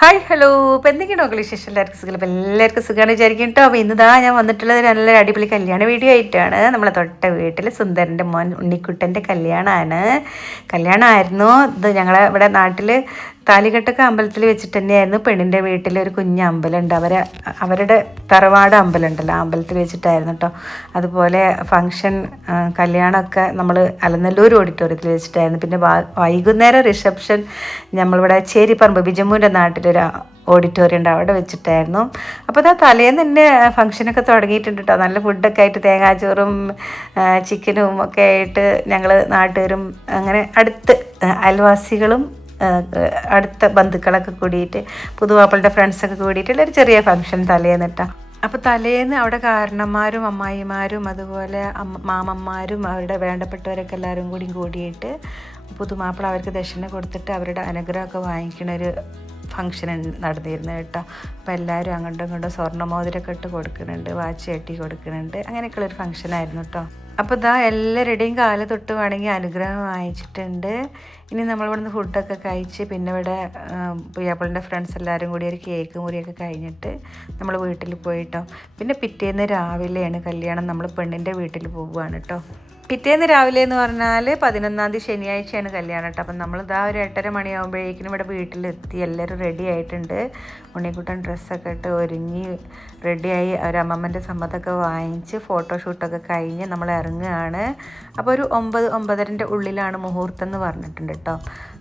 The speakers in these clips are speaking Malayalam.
ഹായ് ഹലോ ഇപ്പോൾ എന്തൊക്കെയാണ് നോക്കല് വിശേഷം? എല്ലാവർക്കും സുഖം. അപ്പോൾ എല്ലാവർക്കും സുഖമാണ് വിചാരിക്കും കേട്ടോ. അപ്പോൾ ഇന്നിതാ ഞാൻ വന്നിട്ടുള്ളത് നല്ല അടിപൊളി കല്യാണ വീഡിയോ ആയിട്ടാണ്. നമ്മളെ തൊട്ട വീട്ടിൽ സുന്ദരൻ്റെ മോൻ ഉണ്ണിക്കുട്ടൻ്റെ കല്യാണമായിരുന്നു. ഇത് ഞങ്ങളെ ഇവിടെ നാട്ടിൽ താലികെട്ടൊക്കെ അമ്പലത്തിൽ വെച്ചിട്ട് തന്നെയായിരുന്നു. പെണ്ണിൻ്റെ വീട്ടിൽ ഒരു കുഞ്ഞ് അമ്പലമുണ്ട്, അവരുടെ തറവാട് അമ്പലം ഉണ്ടല്ലോ, ആ അമ്പലത്തിൽ വെച്ചിട്ടായിരുന്നു കേട്ടോ. അതുപോലെ കല്യാണമൊക്കെ നമ്മൾ അലനല്ലൂർ ഓഡിറ്റോറിയത്തിൽ വെച്ചിട്ടായിരുന്നു. പിന്നെ വൈകുന്നേരം റിസപ്ഷൻ നമ്മളിവിടെ ചേരിപ്പറമ്പ് ബിജമ്മുവിൻ്റെ നാട്ടിലൊരു ഓഡിറ്റോറിയം ഉണ്ട്, അവിടെ വെച്ചിട്ടായിരുന്നു. അപ്പോൾ അതാ തലേന്ന് തന്നെ ഫംഗ്ഷനൊക്കെ തുടങ്ങിയിട്ടുണ്ട് കേട്ടോ. നല്ല ഫുഡൊക്കെ ആയിട്ട് തേങ്ങാച്ചോറും ചിക്കനും ഒക്കെ ആയിട്ട് ഞങ്ങൾ നാട്ടുകാരും അങ്ങനെ അയൽവാസികളും അടുത്ത ബന്ധുക്കളൊക്കെ കൂടിയിട്ട് പുതുവാപ്പിളുടെ ഫ്രണ്ട്സൊക്കെ കൂടിയിട്ടുള്ള ഒരു ചെറിയ ഫംഗ്ഷൻ തലേന്ന് കേട്ടോ. അപ്പോൾ തലേന്ന് അവിടെ കാരണന്മാരും അമ്മായിമാരും അതുപോലെ മാമന്മാരും അവരുടെ വേണ്ടപ്പെട്ടവരൊക്കെ എല്ലാവരും കൂടിയിട്ട് പുതുമാപ്പിള അവർക്ക് ദക്ഷിണ കൊടുത്തിട്ട് അവരുടെ അനുഗ്രഹമൊക്കെ വാങ്ങിക്കണൊരു ഫംഗ്ഷൻ നടന്നിരുന്നു കേട്ടോ. അപ്പോൾ എല്ലാവരും അങ്ങോട്ടും ഇങ്ങോട്ടും സ്വർണ്ണമോതിരമൊക്കെ ഇട്ട് കൊടുക്കുന്നുണ്ട്, വാച്ച് കെട്ടി കൊടുക്കുന്നുണ്ട്, അങ്ങനെയൊക്കെയുള്ളൊരു ഫംഗ്ഷനായിരുന്നു കേട്ടോ. അപ്പോൾ ഇതാ എല്ലാവരുടെയും കാല് തൊട്ട് വേണമെങ്കിൽ അനുഗ്രഹം വാങ്ങിച്ചിട്ടുണ്ട്. ഇനി നമ്മളിവിടുന്ന് ഫുഡൊക്കെ കഴിച്ച് പിന്നെ ഇവിടെ പുയ്യാപ്പിളിൻ്റെ ഫ്രണ്ട്സ് എല്ലാവരും കൂടി ഒരു കേക്ക് മുറിയൊക്കെ കഴിഞ്ഞിട്ട് നമ്മൾ വീട്ടിൽ പോയിട്ടോ. പിന്നെ പിറ്റേന്ന് രാവിലെയാണ് കല്യാണം, നമ്മൾ പെണ്ണിൻ്റെ വീട്ടിൽ പോവുകയാണ് കേട്ടോ. പിറ്റേന്ന് രാവിലെ എന്ന് പറഞ്ഞാൽ 11-ാം തീയതി ശനിയാഴ്ചയാണ് കല്യാണം കേട്ടോ. അപ്പം നമ്മളിതാ ഒരു 8:30 മണിയാകുമ്പോഴേക്കും ഇവിടെ വീട്ടിലെത്തി. എല്ലാവരും റെഡി ആയിട്ടുണ്ട്. ഉണ്ണിക്കുട്ടൻ ഡ്രസ്സൊക്കെ ഇട്ട് ഒരുങ്ങി റെഡിയായി. അവരമ്മമ്മൻ്റെ സമ്മതമൊക്കെ വാങ്ങിച്ച് ഫോട്ടോഷൂട്ടൊക്കെ കഴിഞ്ഞ് നമ്മൾ ഇറങ്ങുകയാണ്. അപ്പോൾ ഒരു 9-9:30 ഉള്ളിലാണ് മുഹൂർത്തം എന്ന് പറഞ്ഞിട്ടുണ്ട് കേട്ടോ.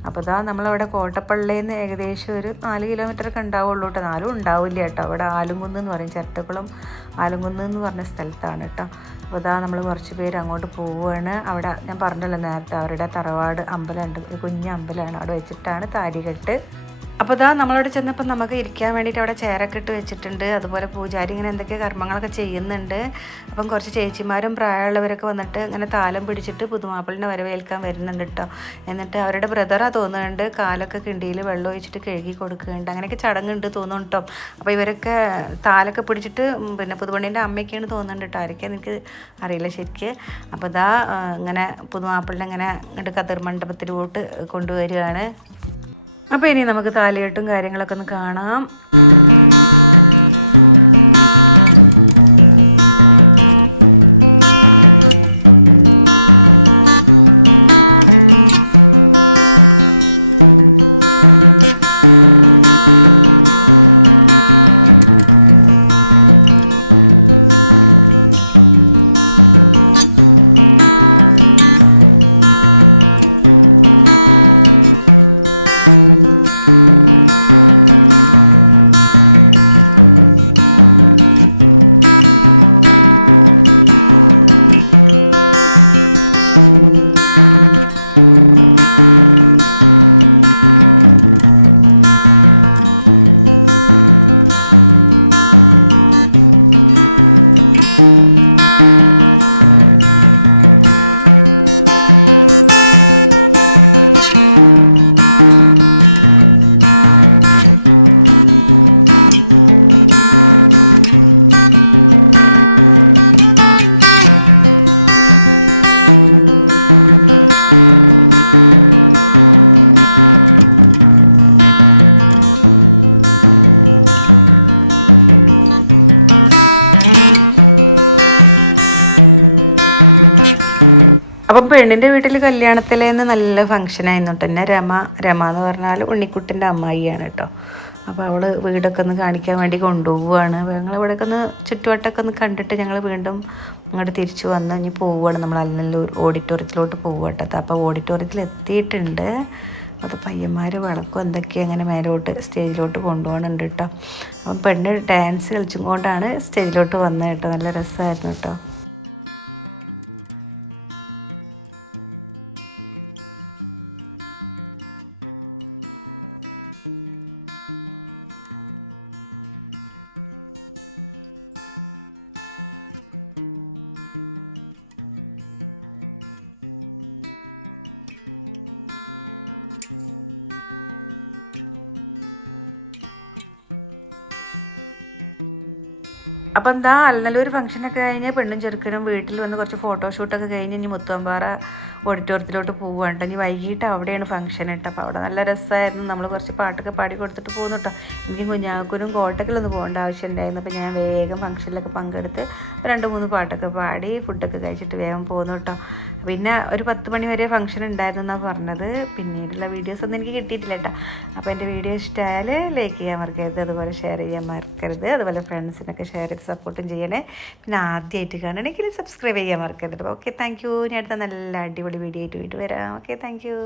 അപ്പോൾ ഇതാ നമ്മളവിടെ കോട്ടപ്പള്ളിയിൽ നിന്ന് ഏകദേശം ഒരു 4 കിലോമീറ്ററൊക്കെ ഉണ്ടാവുള്ളൂ കേട്ടോ. 4 ഉണ്ടാവില്ല കേട്ടോ. അവിടെ ആലുംകുന്ന് എന്ന് പറയും, ചിരട്ടക്കുളം ആലുംകുന്ന് എന്ന് പറഞ്ഞ സ്ഥലത്താണ് കേട്ടോ. അപ്പോൾ ഇതാ നമ്മൾ കുറച്ച് പേര് അങ്ങോട്ട് പോവുകയാണ്. അവിടെ ഞാൻ പറഞ്ഞല്ലോ നേരത്തെ, അവരുടെ തറവാട് അമ്പലമുണ്ട്, ഒരു കുഞ്ഞ് അമ്പലമാണ്, അവിടെ വെച്ചിട്ടാണ് താലികെട്ട്. അപ്പോൾ ഇതാ നമ്മളവിടെ ചെന്നപ്പോൾ നമുക്ക് ഇരിക്കാൻ വേണ്ടിയിട്ട് അവിടെ ചെയറൊക്കെ ഇട്ട് വെച്ചിട്ടുണ്ട്. അതുപോലെ പൂജാരി ഇങ്ങനെ എന്തൊക്കെ കർമ്മങ്ങളൊക്കെ ചെയ്യുന്നുണ്ട്. അപ്പം കുറച്ച് ചേച്ചിമാരും പ്രായമുള്ളവരൊക്കെ വന്നിട്ട് ഇങ്ങനെ താലം പിടിച്ചിട്ട് പുതുമാപ്പിളിനെ വരവേൽക്കാൻ വരുന്നുണ്ട് കേട്ടോ. എന്നിട്ട് അവരുടെ ബ്രദറാ തോന്നുന്നുണ്ട്, കാലൊക്കെ കിണ്ടിയിൽ വെള്ളം ഒഴിച്ചിട്ട് കഴുകി കൊടുക്കുന്നുണ്ട്, അങ്ങനെയൊക്കെ ചടങ്ങുണ്ട് തോന്നുന്നു കേട്ടോ. അപ്പോൾ ഇവരൊക്കെ താലൊക്കെ പിടിച്ചിട്ട് പിന്നെ പുതുപെണ്ണിൻ്റെ അമ്മയ്ക്കാണ് തോന്നുന്നുണ്ട് കേട്ടോ, ആരൊക്കെയാണ് എനിക്ക് അറിയില്ല ശരിക്ക്. അപ്പോൾ ഇതാ ഇങ്ങനെ പുതുമാപ്പിളിനെ ഇങ്ങനെ ഇങ്ങോട്ട് കതിർ മണ്ഡപത്തിലോട്ട് കൊണ്ടുവരികയാണ്. അപ്പോൾ ഇനി നമുക്ക് താലികെട്ടും കാര്യങ്ങളൊക്കെ ഒന്ന് കാണാം. അപ്പം പെണ്ണിൻ്റെ വീട്ടിൽ കല്യാണത്തിലേന്ന് നല്ല ഫംഗ്ഷനായിരുന്നു കേട്ടോ. പിന്നെ രമ എന്ന് പറഞ്ഞാൽ ഉണ്ണിക്കുട്ടൻ്റെ അമ്മായിയാണ് കേട്ടോ. അപ്പോൾ അവൾ വീടൊക്കെ ഒന്ന് കാണിക്കാൻ വേണ്ടി കൊണ്ടുപോവുകയാണ്. ഞങ്ങൾ ഇവിടെയൊക്കെ ഒന്ന് ചുറ്റുവട്ടമൊക്കെ ഒന്ന് കണ്ടിട്ട് ഞങ്ങൾ വീണ്ടും അങ്ങോട്ട് തിരിച്ചു വന്ന് ഇനി പോവുകയാണ്. നമ്മൾ അല്ലനല്ലൂർ ഓഡിറ്റോറിയത്തിലോട്ട് പോവുക കേട്ടോ. അപ്പോൾ ഓഡിറ്റോറിയത്തിൽ എത്തിയിട്ടുണ്ട്. അത് പയ്യന്മാർ വിളക്കും എന്തൊക്കെയോ അങ്ങനെ മേലോട്ട് സ്റ്റേജിലോട്ട് കൊണ്ടുപോകുന്നുണ്ട് കേട്ടോ. അപ്പം പെണ്ണ് ഡാൻസ് കളിച്ചും കൊണ്ടാണ് സ്റ്റേജിലോട്ട് വന്നത് കേട്ടോ. നല്ല രസമായിരുന്നു കേട്ടോ. അപ്പം എന്താ അല്ലനല്ലൂർ ഫംഗ്ഷനൊക്കെ കഴിഞ്ഞ് പെണ്ണും ചെറുക്കനും വീട്ടിൽ വന്ന് കുറച്ച് ഫോട്ടോഷൂട്ടൊക്കെ കഴിഞ്ഞ് ഇനി മുത്തുവമ്പാറ ഓഡിറ്റോറിയത്തിലോട്ട് പോവുകയാണ് കേട്ടോ. ഇനി വൈകിട്ട് അവിടെയാണ് ഫംഗ്ഷൻ കേട്ടോ. അപ്പോൾ അവിടെ നല്ല രസമായിരുന്നു. നമ്മൾ കുറച്ച് പാട്ടൊക്കെ പാടി കൊടുത്തിട്ട് പോകുന്നു കേട്ടോ. എനിക്ക് കുഞ്ഞാക്കൂനും കോട്ടക്കിലൊന്നും പോകേണ്ട ആവശ്യമുണ്ടായിരുന്നു. അപ്പോൾ ഞാൻ വേഗം ഫംഗ്ഷനിലൊക്കെ പങ്കെടുത്ത് 2-3 പാട്ടൊക്കെ പാടി ഫുഡൊക്കെ കഴിച്ചിട്ട് വേഗം പോകുന്നു കേട്ടോ. പിന്നെ ഒരു 10 മണി വരെ ഫംഗ്ഷൻ ഉണ്ടായിരുന്നു എന്നാണ് പറഞ്ഞത്. പിന്നീടുള്ള വീഡിയോസൊന്നും എനിക്ക് കിട്ടിയിട്ടില്ല കേട്ടോ. അപ്പോൾ എൻ്റെ വീഡിയോ ഇഷ്ടമായാൽ ലൈക്ക് ചെയ്യാൻ മറക്കരുത്, അതുപോലെ ഷെയർ ചെയ്യാൻ മറക്കരുത്, അതുപോലെ ഫ്രണ്ട്സിനൊക്കെ ഷെയർ ചെയ്ത് സപ്പോർട്ടും ചെയ്യണേ. പിന്നെ ആദ്യമായിട്ട് കാണണമെങ്കിൽ സബ്സ്ക്രൈബ് ചെയ്യാൻ മറക്കരുത്. Okay, thank you. ഞാൻ അടുത്ത നല്ല അടിപൊളി വീഡിയോ ആയിട്ട് വരാം. Okay, thank you.